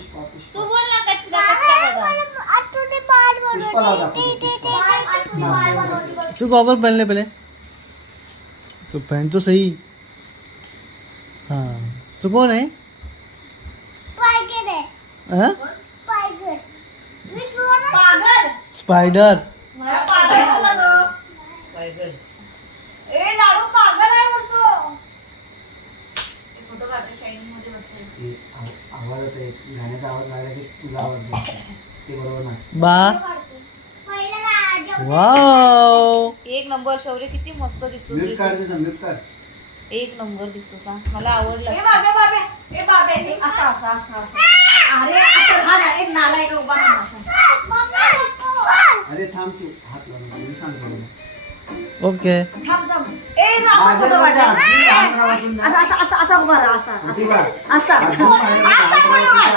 पुष्पा पुष्पा तू बोल ना कचरा कच्चा बदाम. पुष्पा लाव दाखव. तू गॉगल पहन ले पहले. तो पहन तो सही. हाँ तू कौन है? हाँ? पागल. स्पाइडर. मला पागल बोलला तो. पायगल. ए लाडू पागल आहे म्हणतो. फोटो काढतो शायनिंग मध्ये बसले. आवाज येते गाण्याचा आवाज लागला की तुझा आवाज द्यायचा. ते बरोबर नसतं. बा. वाव. एक नंबर शौर्य किती मस्त दिसतो. म्यूट काढ त्याचा म्यूट काढ. एक नंबर दिसतो सांग. मला आवडलं. ए बाबे हे असं. अरे असं राहा एक नालायक उभा राहा. अरे थांब तू हात लावून मी सांगतो तुला. ओके. थांब. ए असं फोटो काढ. असं उभा राहा. असं ठीक आहे. असं फोटो काढ.